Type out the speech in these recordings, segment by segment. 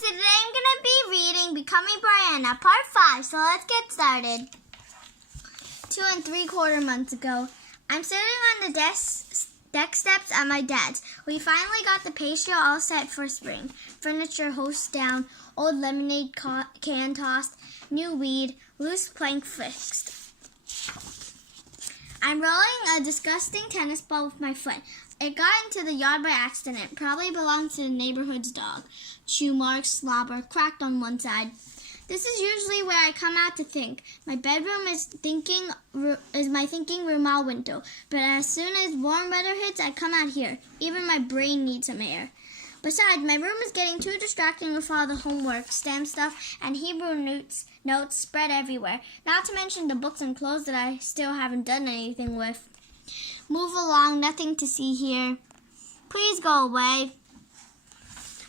so today I'm going to be reading Becoming Brianna, Part 5, so let's get started. 2 3/4 months ago, I'm sitting on the deck steps at my dad's. We finally got the patio all set for spring. Furniture hosed down, old lemonade can tossed, new weed, loose plank fixed. I'm rolling a disgusting tennis ball with my foot. It got into the yard by accident. Probably belongs to the neighborhood's dog. Shoe marks, slobber, cracked on one side. This is usually where I come out to think. My bedroom is my thinking room all window. But as soon as warm weather hits, I come out here. Even my brain needs some air. Besides, my room is getting too distracting with all the homework, STEM stuff, and Hebrew notes spread everywhere. Not to mention the books and clothes that I still haven't done anything with. Move along, nothing to see here. Please go away.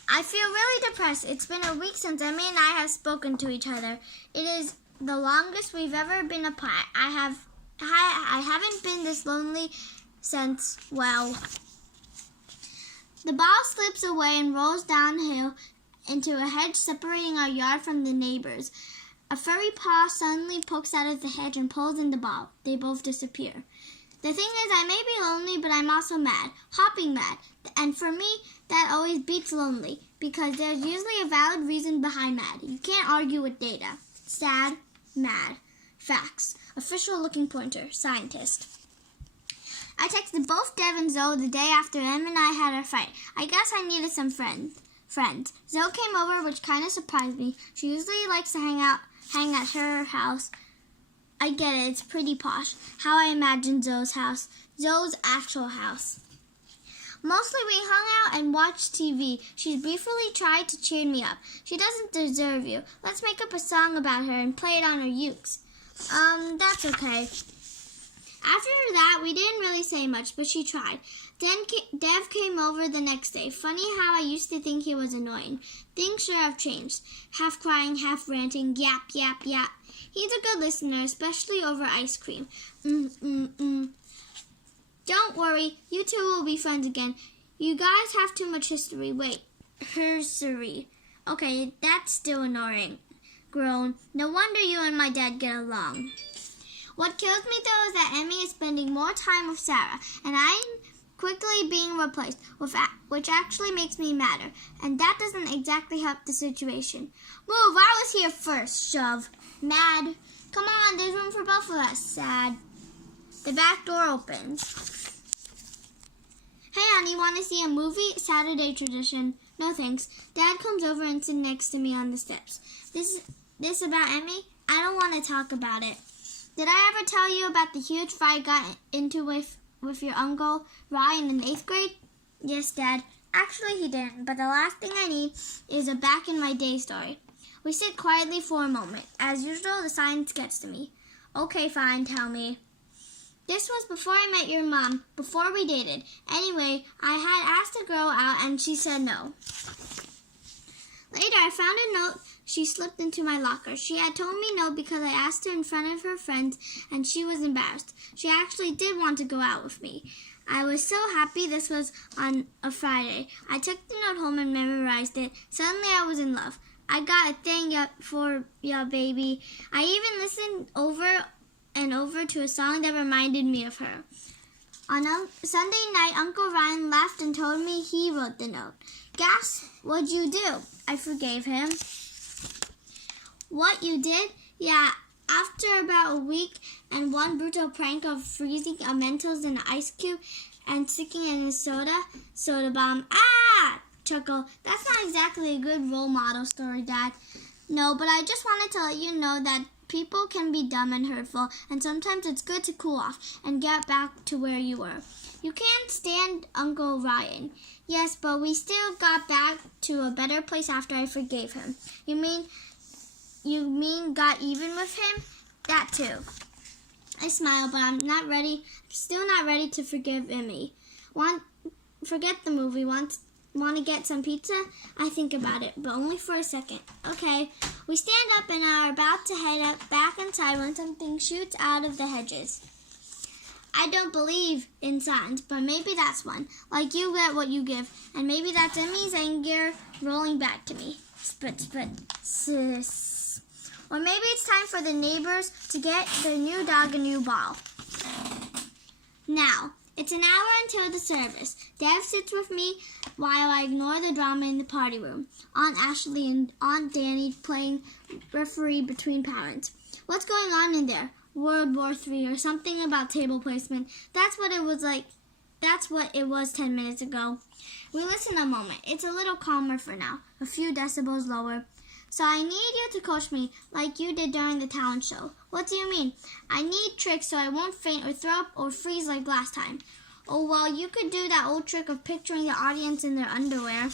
I feel really depressed. It's been a week since Emmy and I have spoken to each other. It is the longest we've ever been apart. I haven't been this lonely since, well. The ball slips away and rolls downhill into a hedge separating our yard from the neighbors. A furry paw suddenly pokes out of the hedge and pulls in the ball. They both disappear. The thing is, I may be lonely, but I'm also mad. Hopping mad. And for me, that always beats lonely, because there's usually a valid reason behind mad. You can't argue with data. Sad, mad. Facts. Official looking pointer. Scientist. I texted both Dev and Zoe the day after Em and I had our fight. I guess I needed some friends. Zoe came over, which kind of surprised me. She usually likes to hang at her house. I get it, it's pretty posh. How I imagined Zoe's house. Zoe's actual house. Mostly we hung out and watched TV. She briefly tried to cheer me up. She doesn't deserve you. Let's make up a song about her and play it on her ukes. That's okay. After that, we didn't really say much, but she tried. Then Dev came over the next day. Funny how I used to think he was annoying. Things sure have changed. Half crying, half ranting, yap, yap, yap. He's a good listener, especially over ice cream. Don't worry, you two will be friends again. You guys have too much history. Wait, herstory. Okay, that's still annoying. Groan. No wonder you and my dad get along. What kills me though is that Emmy is spending more time with Sarah, and I'm quickly being replaced, which actually makes me madder. And that doesn't exactly help the situation. Move, I was here first, shove. Mad. Come on, there's room for both of us. Sad. The back door opens. Hey, honey, want to see a movie? Saturday tradition. No thanks. Dad comes over and sits next to me on the steps. This about Emmy? I don't want to talk about it. Did I ever tell you about the huge fight I got into with your uncle, Ryan, in 8th grade? Yes, Dad. Actually, he didn't, but the last thing I need is a back in my day story. We sit quietly for a moment. As usual, the silence gets to me. Okay, fine, tell me. This was before I met your mom, before we dated. Anyway, I had asked a girl out and she said no. Later, I found a note she slipped into my locker. She had told me no because I asked her in front of her friends and she was embarrassed. She actually did want to go out with me. I was so happy. This was on a Friday. I took the note home and memorized it. Suddenly, I was in love. I got a thing for ya, baby. I even listened over and over to a song that reminded me of her. On Sunday night, Uncle Ryan laughed and told me he wrote the note. Gasp, what'd you do? I forgave him. What, you did? Yeah, after about a week and one brutal prank of freezing a Mentos in an ice cube and sticking in his soda bomb. Ah! Chuckle. That's not exactly a good role model story, Dad. No, but I just wanted to let you know that people can be dumb and hurtful, and sometimes it's good to cool off and get back to where you were. You can't stand Uncle Ryan. Yes, but we still got back to a better place after I forgave him. You mean got even with him? That too. I smile, but I'm still not ready to forgive Emmy. Forget the movie. Want to get some pizza? I think about it, but only for a second. Okay. We stand up and are about to head back inside when something shoots out of the hedges. I don't believe in signs, but maybe that's one. Like you get what you give, and maybe that's Emmy's anger rolling back to me. Spit, sis. Or maybe it's time for the neighbors to get their new dog a new ball. Now, it's an hour until the service. Dev sits with me while I ignore the drama in the party room. Aunt Ashley and Aunt Danny playing referee between parents. What's going on in there? World War III or something about table placement. That's what it was like. That's what it was 10 minutes ago. We listen a moment. It's a little calmer for now. A few decibels lower. So I need you to coach me like you did during the talent show. What do you mean? I need tricks so I won't faint or throw up or freeze like last time. Oh, well, you could do that old trick of picturing the audience in their underwear.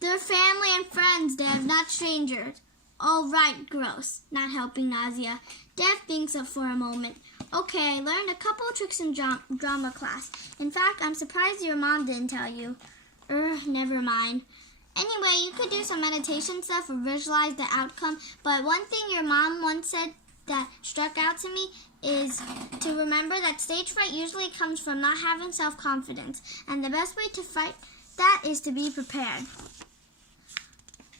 They're family and friends, Dev, not strangers. Oh, right, gross. Not helping nausea. Dev thinks up for a moment. Okay, I learned a couple of tricks in drama class. In fact, I'm surprised your mom didn't tell you. Never mind. Anyway, you could do some meditation stuff or visualize the outcome, but one thing your mom once said that struck out to me is to remember that stage fright usually comes from not having self-confidence, and the best way to fight that is to be prepared.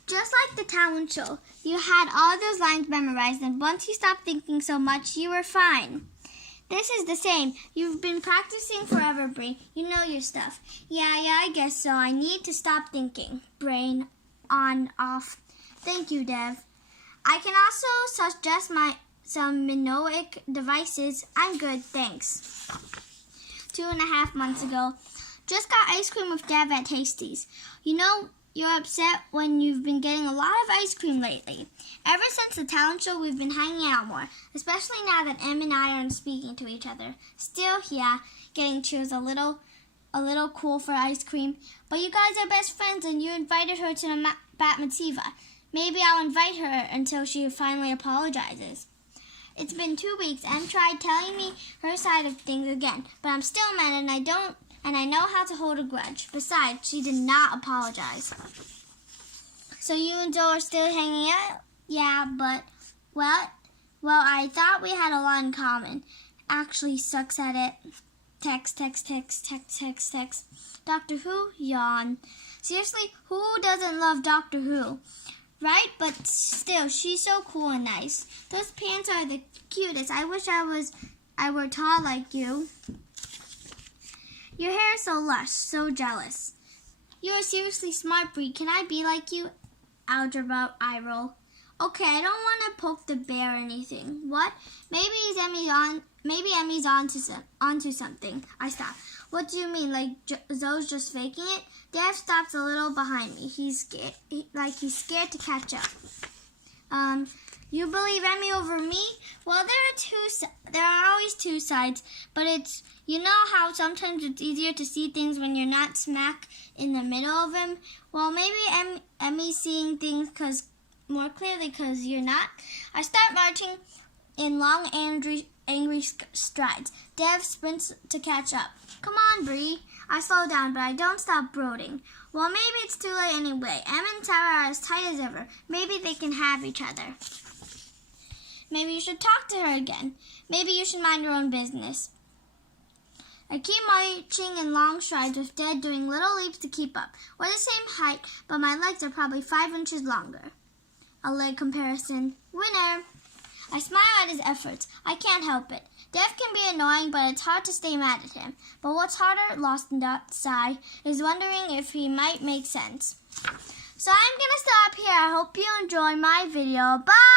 Just like the talent show, you had all those lines memorized, and once you stopped thinking so much, you were fine. This is the same. You've been practicing forever, Bree. You know your stuff. Yeah, I guess so. I need to stop thinking. Brain on, off. Thank you, Dev. I can also suggest some mnemonic devices. I'm good, thanks. 2.5 months ago, just got ice cream with Dev at Tasty's. You know, you're upset when you've been getting a lot of ice cream lately. Ever since the talent show, we've been hanging out more, especially now that Em and I aren't speaking to each other. Still, yeah, getting chills a little cool for ice cream. But you guys are best friends, and you invited her to the bat mitzvah. Maybe I'll invite her until she finally apologizes. It's been 2 weeks. Em tried telling me her side of things again, but I'm still mad, and I know how to hold a grudge. Besides, she did not apologize. So you and Joe are still hanging out? Yeah, but, well, I thought we had a lot in common. Actually sucks at it. Text. Doctor Who? Yawn. Seriously, who doesn't love Doctor Who? Right? But still, she's so cool and nice. Those pants are the cutest. I wish I were tall like you. Your hair is so lush, so jealous. You're seriously smart, Bree. Can I be like you? Algebra, eye roll. Okay, I don't want to poke the bear or anything. What? Maybe Emmy's onto something. I stop. What do you mean? Like Zoe's just faking it? Dev stops a little behind me. He's scared. He's scared to catch up. You believe Emmy over me? Well, there are always two sides, but it's, you know how sometimes it's easier to see things when you're not smack in the middle of them? Well, maybe Emmy's seeing things more clearly because you're not. I start marching in long, angry strides. Dev sprints to catch up. Come on, Bree. I slow down, but I don't stop brooding. Well, maybe it's too late anyway. Em and Sarah are as tight as ever. Maybe they can have each other. Maybe you should talk to her again. Maybe you should mind your own business. I keep marching in long strides with Dad doing little leaps to keep up. We're the same height, but my legs are probably 5 inches longer. A leg comparison. Winner! I smile at his efforts. I can't help it. Dev can be annoying, but it's hard to stay mad at him. But what's harder, lost in that sigh, is wondering if he might make sense. So I'm going to stop here. I hope you enjoy my video. Bye!